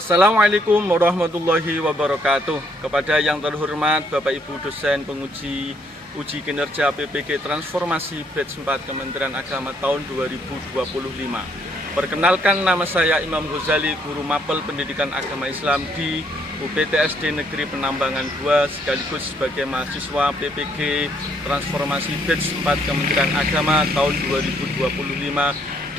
Assalamualaikum warahmatullahi wabarakatuh. Kepada yang terhormat Bapak Ibu dosen penguji uji kinerja PPG Transformasi Batch 4 Kementerian Agama tahun 2025. Perkenalkan, nama saya Imam Ghazali, guru mapel pendidikan agama Islam di UPTSD Negeri Penambangan 2 sekaligus sebagai mahasiswa PPG Transformasi Batch 4 Kementerian Agama tahun 2025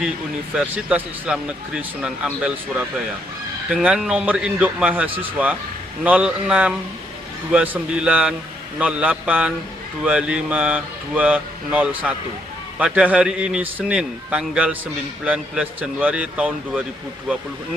di Universitas Islam Negeri Sunan Ampel, Surabaya. Dengan nomor induk mahasiswa 06290825201. Pada hari ini Senin tanggal 19 Januari tahun 2026,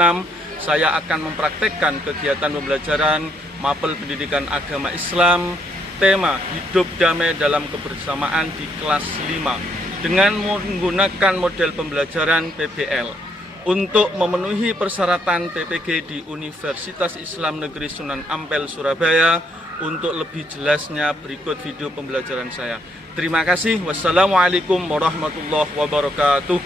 saya akan mempraktekkan kegiatan pembelajaran mapel pendidikan agama Islam tema hidup damai dalam kebersamaan di kelas 5 dengan menggunakan model pembelajaran PBL. Untuk memenuhi persyaratan PPG di Universitas Islam Negeri Sunan Ampel, Surabaya, untuk lebih jelasnya berikut video pembelajaran saya. Terima kasih. Wassalamualaikum warahmatullahi wabarakatuh.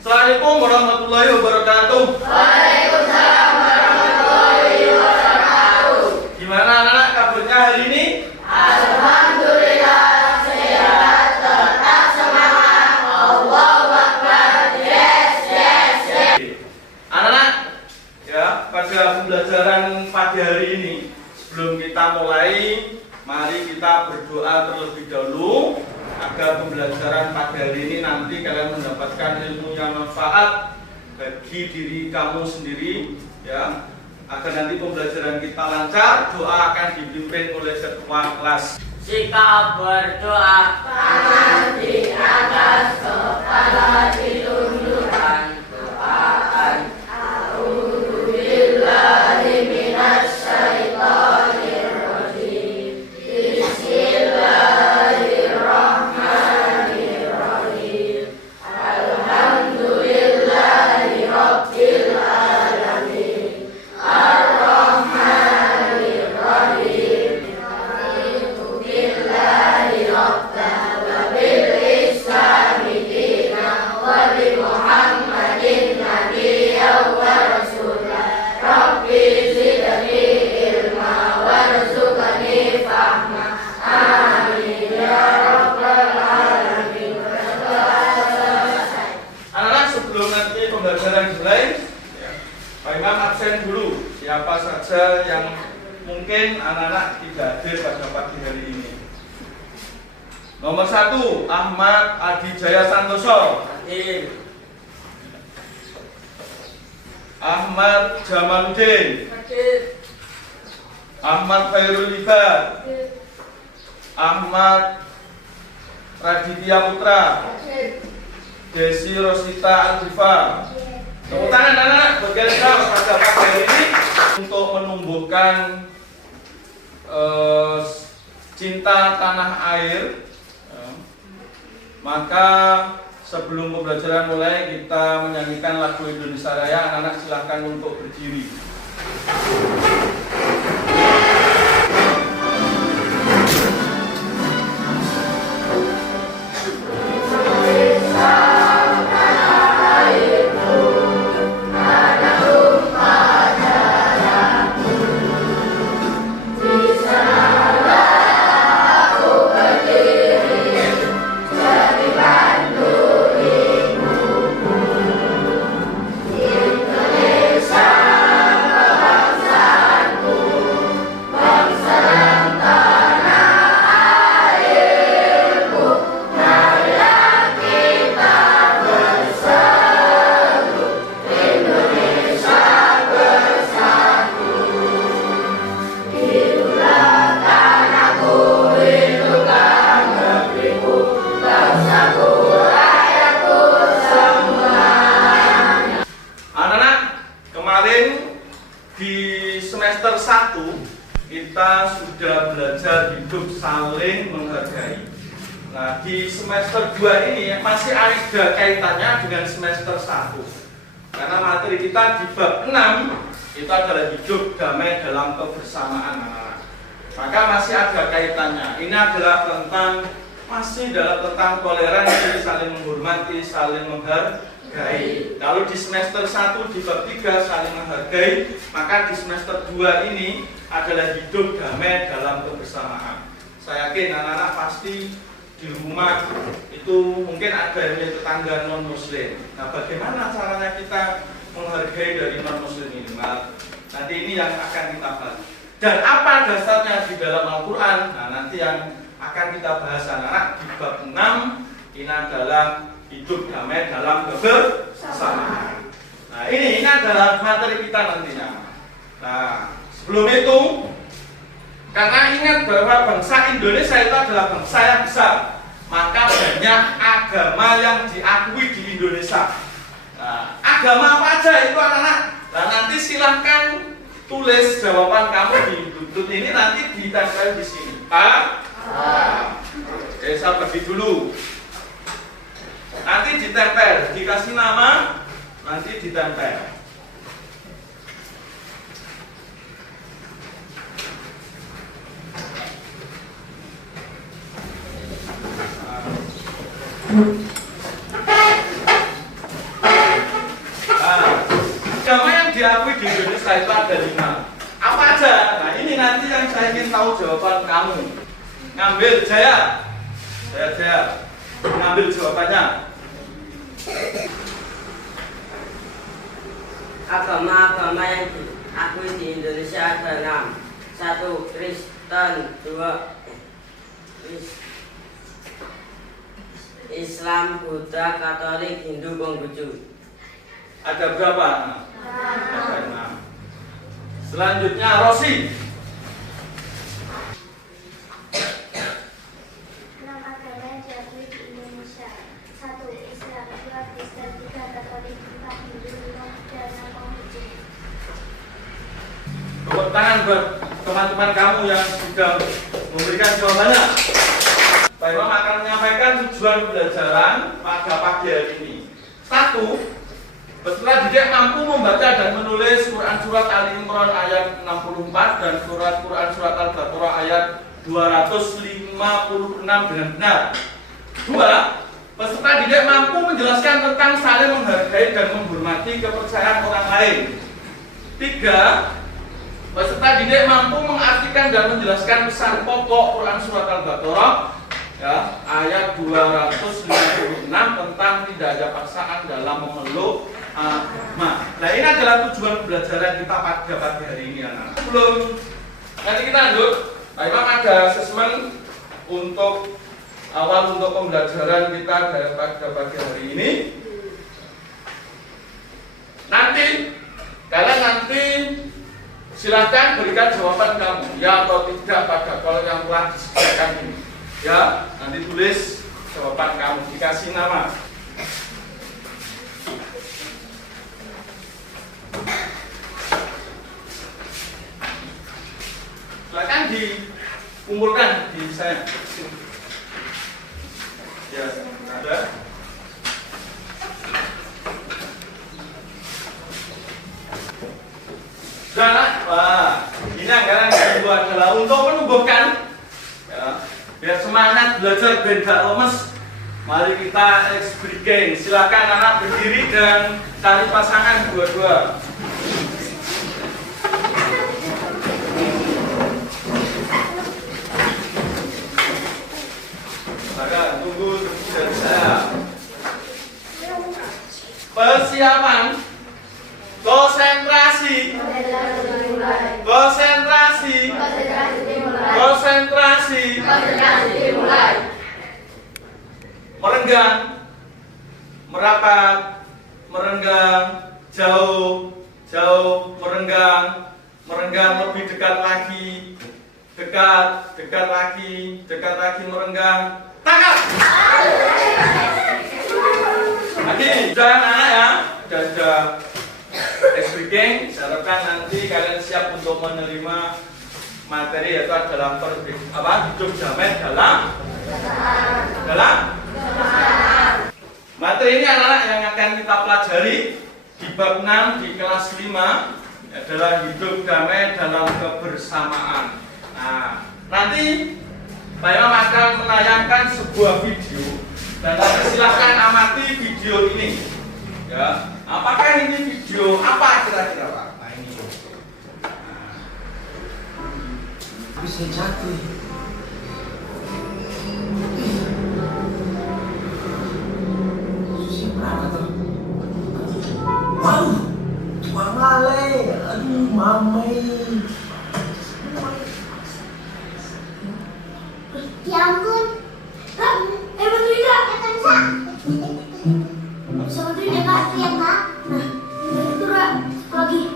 Assalamualaikum warahmatullahi wabarakatuh. Waalaikumsalam warahmatullahi wabarakatuh. Gimana anak-anak kabarnya hari ini? Alhamdulillah sehat, tetap semangat. Allahu Akbar. Yes. Anak-anak, ya, pada pembelajaran pagi hari ini, sebelum kita mulai, mari kita berdoa terlebih dahulu agar pembelajaran pagi hari ini nanti kalian mendapatkan ilmu yang manfaat bagi diri kamu sendiri, ya, agar nanti pembelajaran kita lancar. Doa akan dipimpin oleh ketua kelas. Sikap berdoa, Tangan di atas, kepala ditundukkan. Doakan. A'udzubillahi minasyaitonir rajim. Bismillahirrahmanirrahim. Alhamdulillahi rabbil alamin. Ar-Rahmanir Rahim. Raditu billahi rabban wa bil islami dinan wa bi Muhammadin nabiyyan wa rasulan. Rabbi zidni ilma warzuqni fahma. Amin ya rabbal alamin. Anak-anak, sebelum nanti pembelajaran dimulai, Pak Imam absen dulu. Siapa saja yang mungkin anak-anak tidak hadir pada pagi hari ini? Nomor 1, Ahmad Adi Jaya Santoso. hadir. Ahmad Jamaluddin. Hadir. Ahmad Khairul Ibad. Ahmad Raditya Putra. Desi Rosita Aldifa. Tepuk tangan anak-anak bagian keras pada pagi hari ini untuk menumbuhkan cinta tanah air. Maka sebelum pembelajaran mulai, kita menyanyikan lagu Indonesia Raya. Anak-anak silahkan untuk berdiri. Semester 1 kita sudah belajar hidup saling menghargai. Nah, di semester 2 ini masih ada kaitannya dengan semester 1. Karena materi kita di bab 6 itu adalah hidup damai dalam kebersamaan anak-anak. Maka masih ada kaitannya. Ini adalah masih dalam tentang toleransi, saling menghormati, saling menghargai. Kalau di semester 1 di bab 3 saling menghargai, maka di semester 2 ini adalah hidup damai dalam kebersamaan. Saya yakin anak-anak pasti di rumah itu mungkin ada yang tetangga non muslim. Nah, bagaimana caranya kita menghargai dari non muslim ini? Nah, nanti ini yang akan kita bahas. Dan apa dasarnya di dalam Al-Quran? Nah, nanti yang akan kita bahas anak-anak di bab 6. Ini adalah hidup damai dalam kebersamaan. Nah, ini adalah materi kita nantinya. Nah, sebelum itu, karena ingat bahwa bangsa Indonesia itu adalah bangsa yang besar, maka banyak agama yang diakui di Indonesia. Nah, agama apa aja itu anak-anak? Nah, nanti silahkan tulis jawaban kamu di buku ini, nanti ditempel di sini. Oke, saya pergi dulu. Nanti ditempel, dikasih nama, nanti ditempel. Agama yang diakui di Indonesia itu ada 5. Apa aja? Nah, ini nanti yang saya ingin tahu jawaban kamu. Ngambil Jaya. Jaya. Ngambil jawabannya. Agama-agama yang diakui di Indonesia ada 6. 1. Kristen. 2. Islam, Buddha, Katolik, Hindu, Konghucu. Ada berapa? Ada 6. Selanjutnya Rosi. 6 agama yang diakui di Indonesia. 1. Islam, 2. Kristen, 3. Katolik, 4. Hindu, 5. Buddha, 6. Konghucu. Tepuk tangan buat teman-teman kamu yang sudah memberikan jawabannya. Pak Imam akan menyampaikan tujuan pembelajaran pada pagi hari ini. 1. Peserta didik mampu membaca dan menulis Quran Surat Ali Imran ayat 64 dan Quran Surat Al-Baqarah ayat 256 dengan benar. 2. Peserta didik mampu menjelaskan tentang saling menghargai dan menghormati kepercayaan orang lain. 3. Peserta didik mampu mengartikan dan menjelaskan pesan pokok Quran Surat Al-Baqarah ayat 256 tentang tidak ada paksaan dalam memeluk agama. Nah, ini adalah tujuan pembelajaran kita pada pagi hari ini, anak-anak. Sebelum nanti kita lanjut, Pak Imam ada assessment untuk awal untuk pembelajaran kita pada pagi hari ini. Nanti silahkan berikan jawaban kamu, ya atau tidak pada kalau yang telah disediakan ini. Ya, nanti tulis jawaban kamu, dikasih nama. Silakan dikumpulkan di saya. Ya, ada. Sudah, wah, ini anggaran yang kedua adalah untuk menumbuhkan, ya, biar semangat belajar ben gak lemes. Mari kita breaking. Silakan anak berdiri dan cari pasangan dua-dua. Silakan tunggu dari saya. Persiapan. Konsentrasi. Merenggang, merapat, merenggang, jauh, merenggang, lebih dekat lagi, dekat lagi, merenggang, tangkap. Lagi, jangan anak ya, sudah speaking. Saya harapkan nanti kalian siap untuk menerima materi yaitu adalah hidup damai dalam materi ini anak-anak yang akan kita pelajari di bab 6 di kelas 5 adalah hidup damai dalam kebersamaan. Nah, nanti Pak Imam akan menayangkan sebuah video dan silahkan amati video ini. Ya, apakah ini video apa kira-kira Pak? Nah ini. Bisa jatuh. Susah berangkat tuh. Waduh, tukang lale. Aduh, mamai. Ya ampun. Bantuin Kak. Ya kan, Sa? Bisa bantuin ya Kak? Iya, Kak. Nah itu Kak, satu lagi.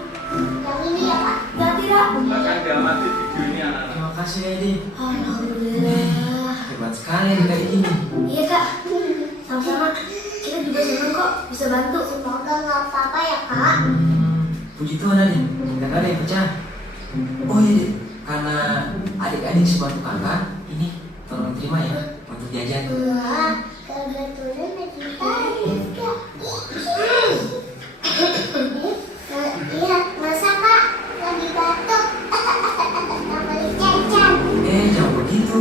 Yang ini ya, Kak. Ganti Kak. Akan diamati video ini anak-anak. Terima kasih ya, Edi. Alhamdulillah. Hebat sekali nih kayak gini. Iya Kak, sama-sama. Kita juga senang kok bisa bantu. Semoga nggak apa-apa ya, Kak. Puji Tuhan, Adi. Tidak ada yang pecah. Oh iya, Edi. Karena adik-adik sebantu kakak, ini tolong terima ya untuk jajan. Wah, kebetulan vegetarian, Kak. Iya, masa Kak lagi batuk? Nggak boleh jajan. Jangan begitu.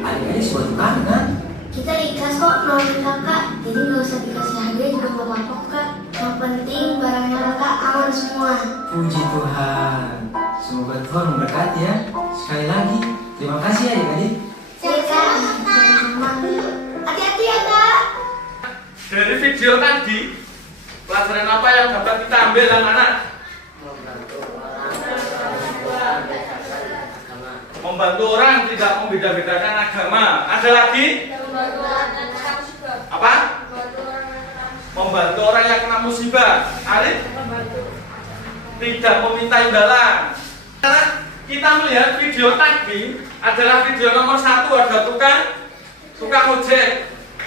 Adik-adik sebantu kakak kan? Kita ikhlas kok nolongin kakak. Jadi nggak usah dikasih harga juga nggak apa-apa Kak. Yang penting barangnya kakak aman semua. Puji Tuhan. Semoga Tuhan memberkati ya. Sekali lagi, terima kasih ya adik-adik. Iya Kak. Sama. Hati-hati ya Kak. Dari video tadi, pelajaran apa yang dapat kita ambil anak-anak? Membantu orang tidak membeda-bedakan agama. Ada lagi? Apa? Membantu orang yang kena musibah. Arif? Tidak meminta imbalan. Karena kita melihat video tadi adalah video nomor 1, ada tukang ojek,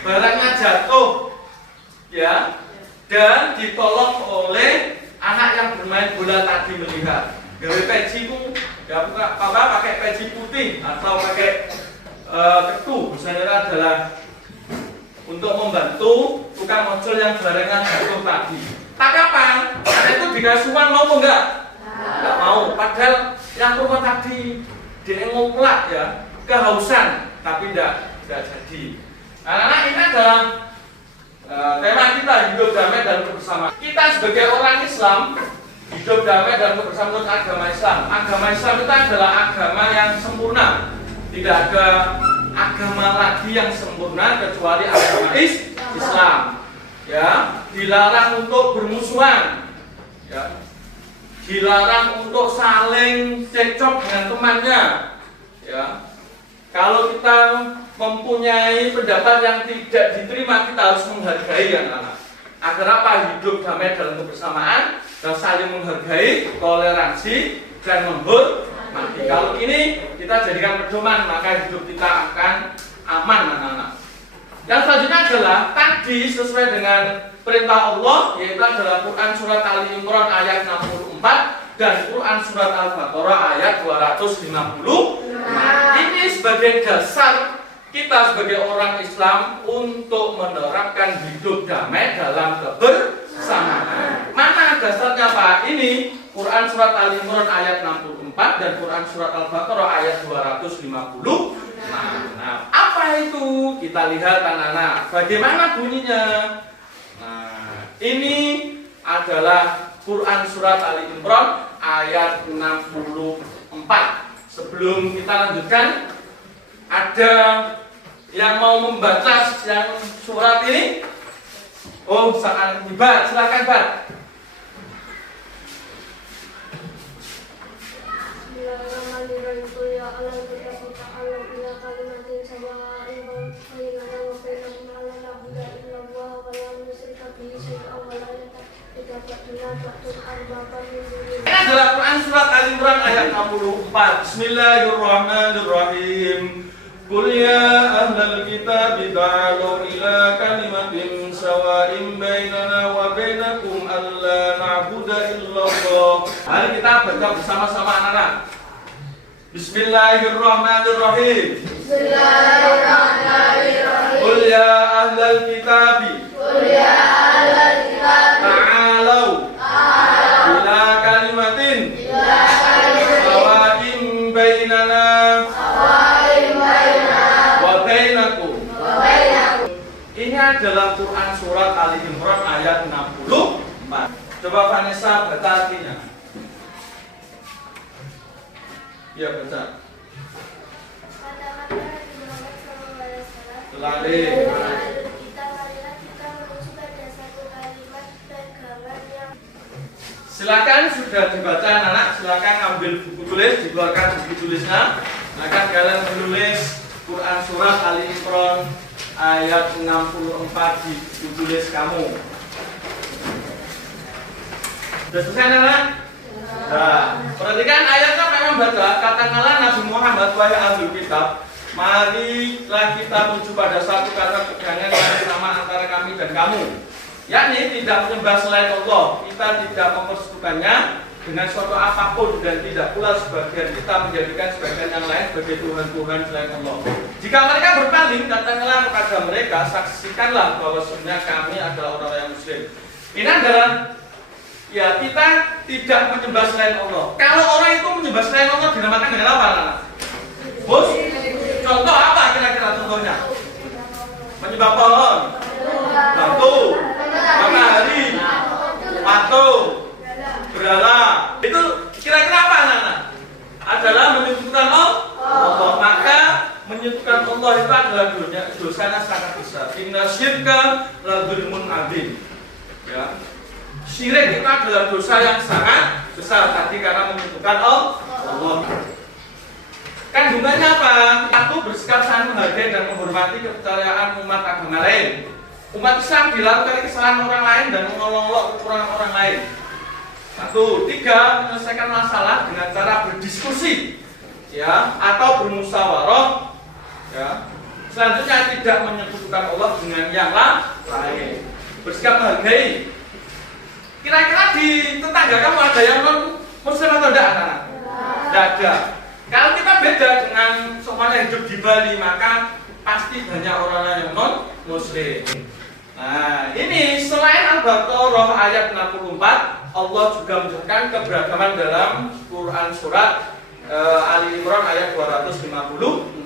barangnya jatuh, ya, dan ditolong oleh anak yang bermain bola tadi melihat. Gawe peciku, ya apa pakai peci putih atau pakai ketu, misalnya adalah untuk membantu tukang ojol yang barangnya jatuh tadi. Tak kapan? Anak itu dikasih uang mau enggak? Enggak mau. Padahal yang rumah tadi dia ngoplak ya, kehausan, tapi enggak jadi. Anak-anak ini adalah tema kita hidup damai dan kebersamaan. Kita sebagai orang Islam hidup damai dan kebersamaan menurut agama Islam. Agama Islam itu adalah agama yang sempurna. Tidak ada agama lagi yang sempurna kecuali agama Islam. Ya, dilarang untuk bermusuhan. Ya. Dilarang untuk saling cekcok dengan temannya. Ya. Kalau kita mempunyai pendapat yang tidak diterima, kita harus menghargai anak-anak. Agar apa? Hidup damai dalam kebersamaan dan saling menghargai, toleransi dan menghormati. Kalau ini kita jadikan pedoman, maka hidup kita akan aman anak-anak. Yang selanjutnya adalah tadi sesuai dengan perintah Allah, yaitu adalah Quran surat Ali Imran ayat 64 dan Quran surat Al-Baqarah ayat 250. Ini sebagai dasar kita sebagai orang Islam untuk menerapkan hidup damai dalam kebersamaan. Mana dasarnya Pak? Ini Quran surat Ali Imran ayat 64 dan Quran surat Al-Baqarah ayat 250. Nah, apa itu? Kita lihat anak-anak. Bagaimana bunyinya? Nah, ini adalah Quran surat Ali Imran ayat 64. Sebelum kita lanjutkan, ada yang mau membaca yang surat ini? Oh, silakan Pak. Ini adalah Quran surat Al Imran ayat 64. Bismillahirrahmanirrahim. Qul ya ahlal kitab ta'alu ila kalimatin sawa'in bainana wa bainakum alla na'budu illallah. Mari kita baca bersama-sama anak-anak. Bismillahirrahmanirrahim. Bismillahirrahmanirrahim. Qul ya ahlal kitab ta'alu ila kalimatin sawa'in bainana wa bainakum. Ini adalah Quran surat Ali Imran ayat 64. Coba Vanessa baca artinya. Ya, baca. Katakanlah Nabi Muhammad SAW, Selalu. kita marilah kita menuju pada satu kalimat pegangan yang Silakan sudah dibaca anak-anak, silakan ambil buku tulis, dikeluarkan buku tulisnya. Silakan kalian menulis Quran surat Ali Imran ayat 64 di buku tulis kamu. Sudah selesai anak-anak? Nah, perhatikan ayatnya memang baca. Katakanlah Nabi Muhammad, wahai ahli kitab, marilah kita menuju pada satu kata pegangan yang sama antara kami dan kamu, yakni tidak menyembah selain Allah. Kita tidak mempersekutukannya dengan suatu apapun dan tidak pula sebagian kita menjadikan sebagian yang lain sebagai Tuhan-Tuhan selain Allah. Jika mereka berpaling, katakanlah kepada mereka, saksikanlah bahwa sebenarnya kami adalah orang yang muslim. Ini adalah ya, kita tidak menyembah selain Allah. Kalau orang itu menyembah selain Allah dinamakan dengan apa, anak? Bos? Contoh apa kira-kira contohnya? Menyembah pohon, batu, matahari, patung, berhala. Itu kira-kira apa, anak-anak? Adalah menyebutkan Allah. Maka menyebutkan Allah itu adalah dosanya sangat besar. Inna syirka la dzulmun adzim. Ya. Syirik itu adalah dosa yang sangat besar tadi karena menyebutkan Allah. Kandungannya apa? Satu, bersikap saling menghargai dan menghormati kepercayaan umat agama lain. Umat Islam dilakukan kesalahan orang lain dan mengolok-olok kekurangan orang lain. Satu, tiga, menyelesaikan masalah dengan cara berdiskusi, ya, atau bermusyawarah, ya. Selanjutnya tidak menyebutkan Allah dengan yang lain. Bersikap menghargai. Kira-kira di tetangga kamu ada yang non muslim atau tidak, anak-anak? Tidak ada. Kalau kita beda dengan semuanya hidup di Bali, maka pasti banyak orang yang non muslim. Nah, ini selain Al-Baqarah ayat 64, Allah juga menunjukkan keberagaman dalam Quran surat Ali Imran ayat 256.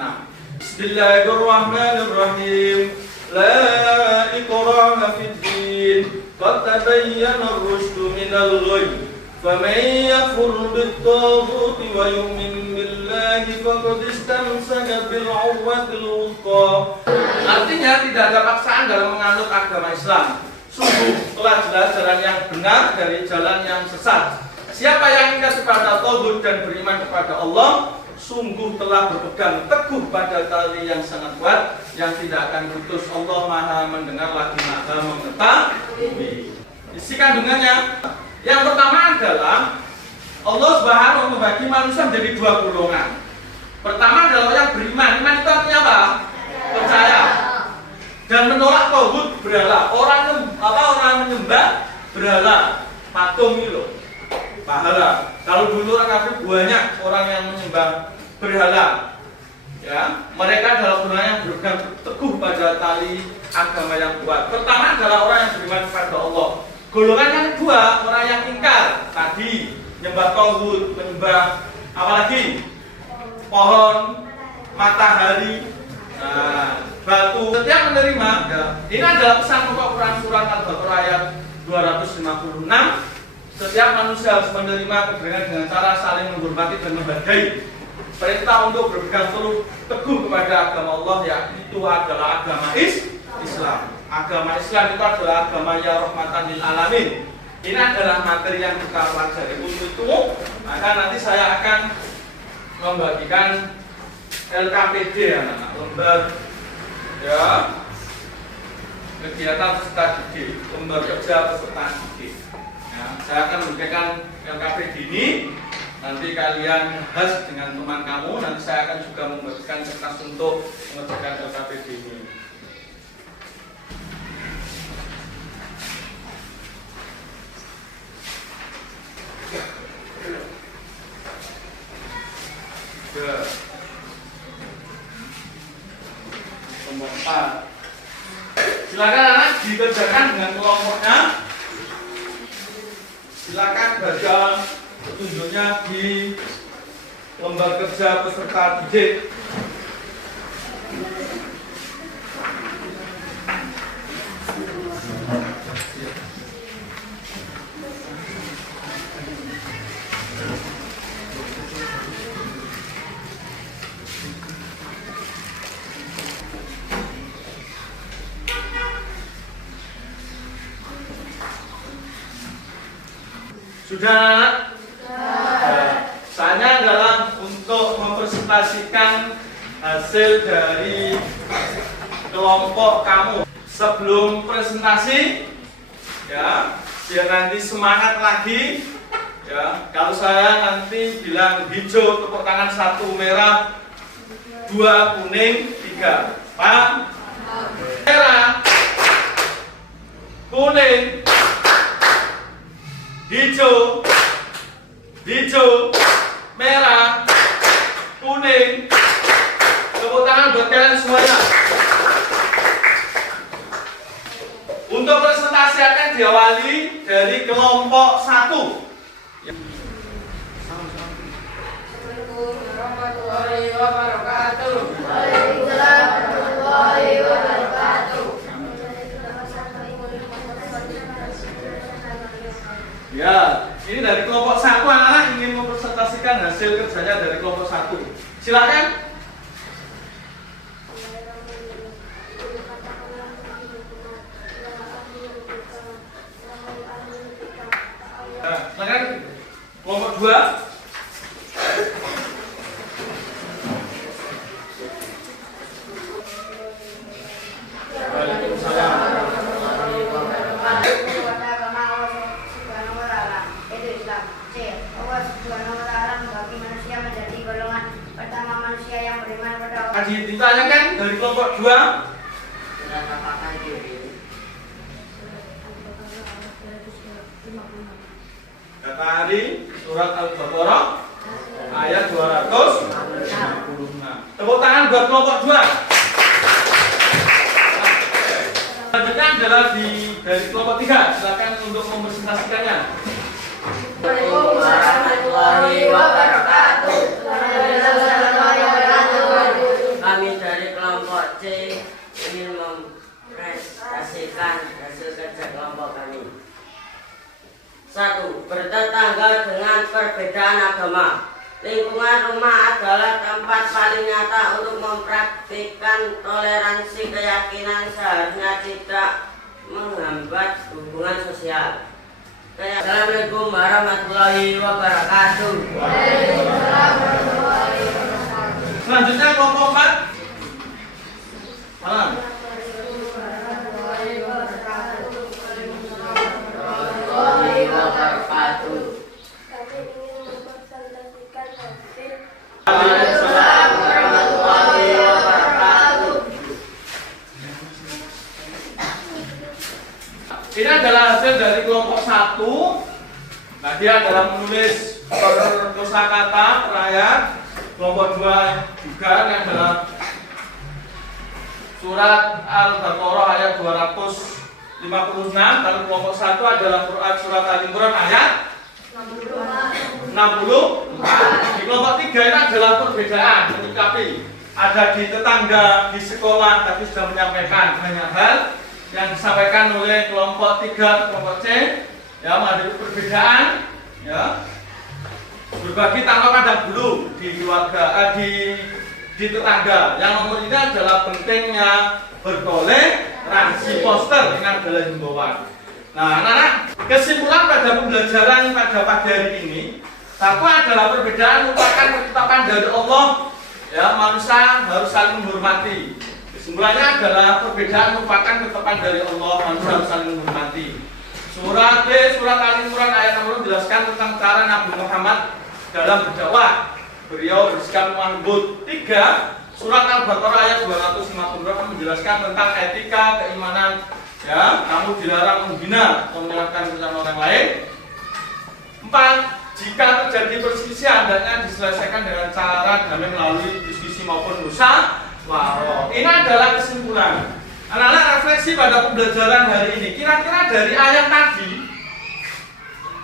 Bismillahirrahmanirrahim. La ikraha fid din. Qad tabayyana ar-rusydu minal ghayy. Faman yakfur bit-taghuti wa yu'min billahi faqad istamsaka bil 'urwatil wuthqa. Artinya tidak ada paksaan dalam menganut agama Islam. Sungguh telah jelas jalan yang benar dari jalan yang sesat. Siapa yang ingat kepada tauhid dan beriman kepada Allah, sungguh telah berpegang teguh pada tali yang sangat kuat yang tidak akan putus. Allah Maha mendengar lagi Maha mengetahui. Isi kandungannya, yang pertama adalah Allah Subhanahu membagi manusia menjadi dua golongan. Pertama adalah orang yang beriman. Iman itu artinya apa? Percaya. Dan menolak tauhid, berhala. Orang menyembah berhala, patung itu loh, pahala. Kalau dulu orang kafir banyak orang yang menyembah berhala. Ya, mereka adalah orang yang berpegang teguh pada tali agama yang kuat. Pertama adalah orang yang beriman kepada Allah. Golongan yang kedua, orang yang ingkar tadi, menyembah tauhid, menyembah apalagi pohon, matahari, batu. Setiap menerima, ini adalah pesan pokok Quran surat Al-Baqarah ayat 256. Setiap manusia harus menerima kebenaran dengan cara saling menghormati dan menghargai. Perintah untuk berpegang teguh kepada agama Allah, ya itu adalah agama Islam. Agama Islam itu adalah agama ya rahmatan lil alamin. Ini adalah materi yang kita pelajari. Untuk itu, maka nanti saya akan membagikan LKPD, anak-anak, lembar ya kegiatan peserta didik, lembar kerja peserta didik. Ya, saya akan memberikan LKPD ini. Nanti kalian bahas dengan teman kamu. Nanti saya akan juga membagikan kertas untuk mengerjakan LKPD ini. Ya. Nomor 4. Silakan anak dikerjakan dengan kelompoknya. Silakan baca petunjuknya di lembar kerja peserta didik. Sudah? Soalnya adalah untuk mempresentasikan hasil dari kelompok kamu. Sebelum presentasi, ya, biar nanti semangat lagi. Ya, kalau saya nanti bilang hijau, tepuk tangan 1, merah 2, kuning 3. Paham? Merah, kuning, hijau, merah, kuning. Tepuk tangan buat kalian semuanya. Untuk presentasi akan diawali dari kelompok 1. Assalamualaikum warahmatullahi wabarakatuh. Waalaikumsalam warahmatullahi wabarakatuh. Ya, ini dari kelompok 1 anak-anak ingin mempresentasikan hasil kerjanya dari kelompok 1. Silakan. Silakan kelompok 2. Ditanyakan dari kelompok 2. Surat apakah itu? Kata hari surat Al-Baqarah ayat 256. Tepuk tangan buat kelompok 2. Selanjutnya adalah dari kelompok 3. Silakan untuk mempresentasikannya. Assalamualaikum warahmatullahi wabarakatuh. Kami dari kelompok C ingin mempresentasikan hasil kerja kelompok kami. 1. Bertetangga dengan perbedaan agama. Lingkungan rumah adalah tempat paling nyata untuk mempraktikkan toleransi keyakinan, seharusnya tidak menghambat hubungan sosial. Assalamualaikum warahmatullahi wabarakatuh. Selanjutnya kelompok 4. Salam. Warahmatullahi wabarakatuh. Kami ingin mempresentasikan hasil Waalaikumsalam warahmatullahi wabarakatuh. Ini adalah hasil dari kelompok 1. Nah, dia adalah menulis kosakata perayaan. Kelompok 2 juga ini adalah surat Al-Baqarah ayat 256. Lalu kelompok 1 adalah surat Al-Imran ayat 60. Di kelompok 3 ini adalah perbedaan menyikapi. Ada di tetangga, di sekolah, tapi sudah menyampaikan banyak hal yang disampaikan oleh kelompok 3, kelompok C. Ya, menghadapi perbedaan, ya. Berbagi tanpa pandang bulu di keluarga, di tetangga. Yang nomor ini adalah pentingnya bertoleransi. Poster ini adalah himbauan. Nah, anak-anak, kesimpulan pada pembelajaran pada pagi hari ini, 1 adalah perbedaan merupakan ketetapan dari Allah. Ya, manusia harus saling menghormati. Kesimpulannya adalah perbedaan merupakan ketetapan dari Allah, manusia harus saling menghormati. Surat Al-Imran ayat 60 menjelaskan tentang cara Nabi Muhammad dalam berdakwah. Beliau bersikap lembut. 3. Surat Al-Baqarah ayat 252 menjelaskan tentang etika keimanan. Ya, kamu dilarang menghina atau menyalahkan ucapan orang lain. 4. Jika terjadi perselisihan, hendaknya diselesaikan dengan cara damai melalui diskusi maupun musyawarah. Ini adalah kesimpulan. Anak-anak refleksi pada pembelajaran hari ini. Kira-kira dari ayat tadi,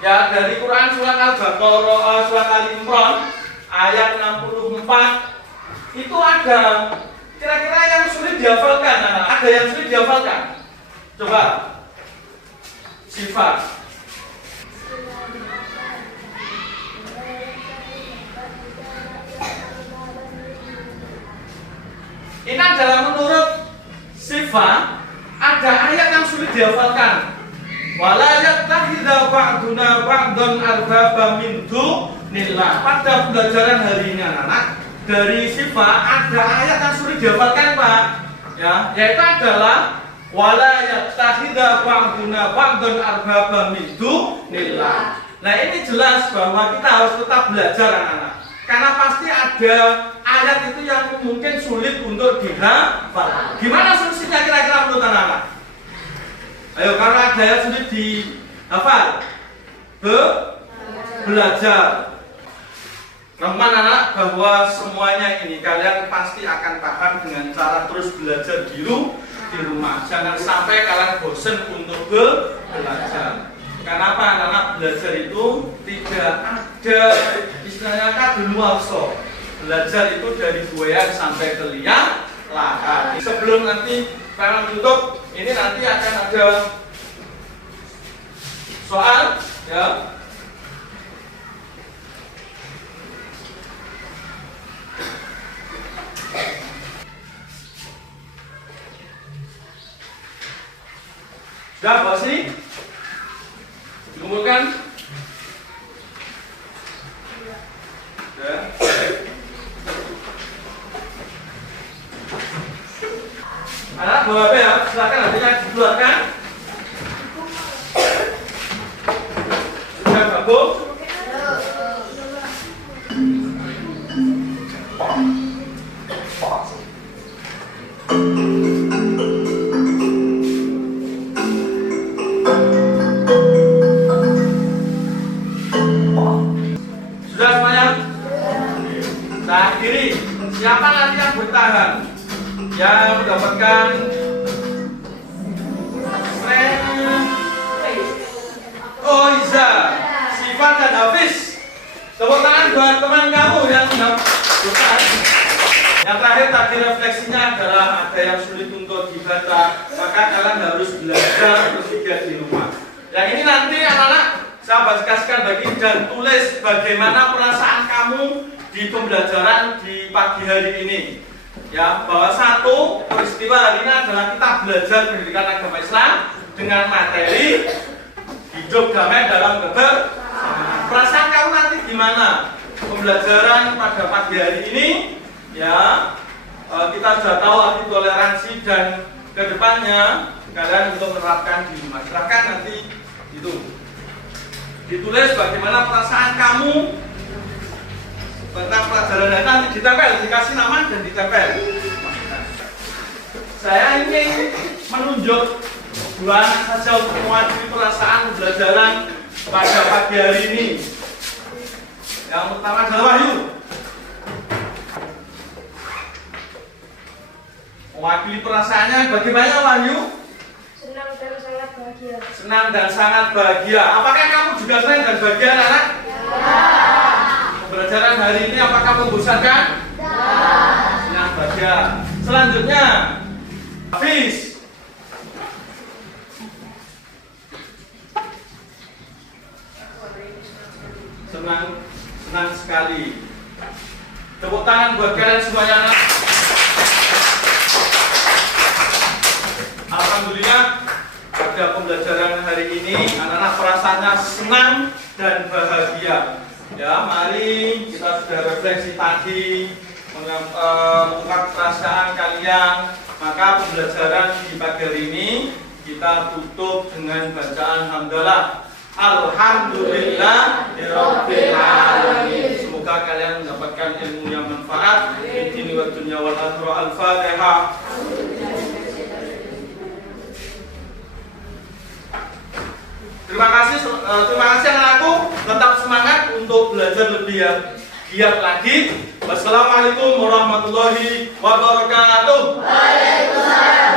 ya, dari Quran surat Al-Baqarah, surat Al-Imran ayat 64, itu ada kira-kira yang sulit dihafalkan. Ada yang sulit dihafalkan. Coba sifat. Ini adalah menurut sifat, ada ayat yang sulit dihafalkan. Wala yattakhidha ba'duna ba'dan arbaba min dunillah. Pada pembelajaran hari ini anak-anak, dari Syifa ada ayat yang sulit dihafalkan Pak, ya, yaitu adalah wala yattakhidha ba'duna ba'dan arbaba min dunillah. Nah ini jelas bahwa kita harus tetap belajar anak-anak, karena pasti ada ayat itu yang mungkin sulit untuk dihafal. Gimana solusinya kira-kira menurut anak-anak? Ayo, kalau ada yang sulit dihafal, belajar. Teman anak, bahwa semuanya ini kalian pasti akan paham dengan cara terus belajar di rumah. Jangan sampai kalian bosan untuk belajar. Kenapa anak-anak belajar itu tidak ada istilahnya kadaluarsa. Belajar itu dari buayan sampai ke liang lahat. Sebelum nanti kalian tutup, ini nanti akan ada soal, ya. Sudah bawa sini, dikumpulkan. Sudah. Anak bawa apa ya? Silakan nantinya dikeluarkan. Sudah gabung? Sudah semuanya? Nah, kiri. Siapa nanti yang bertahan? Yang mendapatkan Iza, Sifat dan Hafiz. Tepuk tangan buat teman kamu yang mendapatkan. Yang terakhir tadi refleksinya adalah ada yang sulit untuk dibaca, maka kalian harus belajar bertiga di rumah. Yang ini nanti anak-anak saya kasihkan bagi dan tulis bagaimana perasaan kamu di pembelajaran di pagi hari ini. Ya, bahwa satu peristiwa hari ini adalah kita belajar pendidikan agama Islam dengan materi hidup damai dalam kebersamaan. Perasaan kamu nanti gimana? Pembelajaran pada pagi hari ini, ya, kita sudah tahu arti toleransi dan kedepannya kalian untuk menerapkan di masyarakat nanti itu ditulis bagaimana perasaan kamu tentang pelajaran dan nanti ditempel, dikasih nama dan ditempel. Saya ingin menunjuk dua saja untuk mewakili perasaan pembelajaran pada pagi hari ini. Yang pertama adalah Wahyu. Mewakili perasaannya bagaimana Wahyu? Senang dan sangat bahagia. Senang dan sangat bahagia. Apakah kamu juga senang dan bahagia anak-anak? Ya. Pembelajaran hari ini apakah membosankan? Senang bahagia. Selanjutnya Hafiz. Senang sekali. Tepuk tangan buat kalian semuanya anak. Alhamdulillah pada pembelajaran hari ini anak-anak perasaannya senang dan bahagia. Ya, mari kita sudah refleksi tadi mengungkap perasaan kalian. Maka pembelajaran di pagi hari ini kita tutup dengan bacaan hamdalah. Alhamdulillah Rabbil Alamin. Semoga kalian mendapatkan ilmu yang manfaat di dini wa dunya wal akhirah. Al-Fatihah. Terima kasih anakku. Tetap semangat untuk belajar lebih giat lagi. Wassalamualaikum warahmatullahi wabarakatuh. Waalaikumsalam.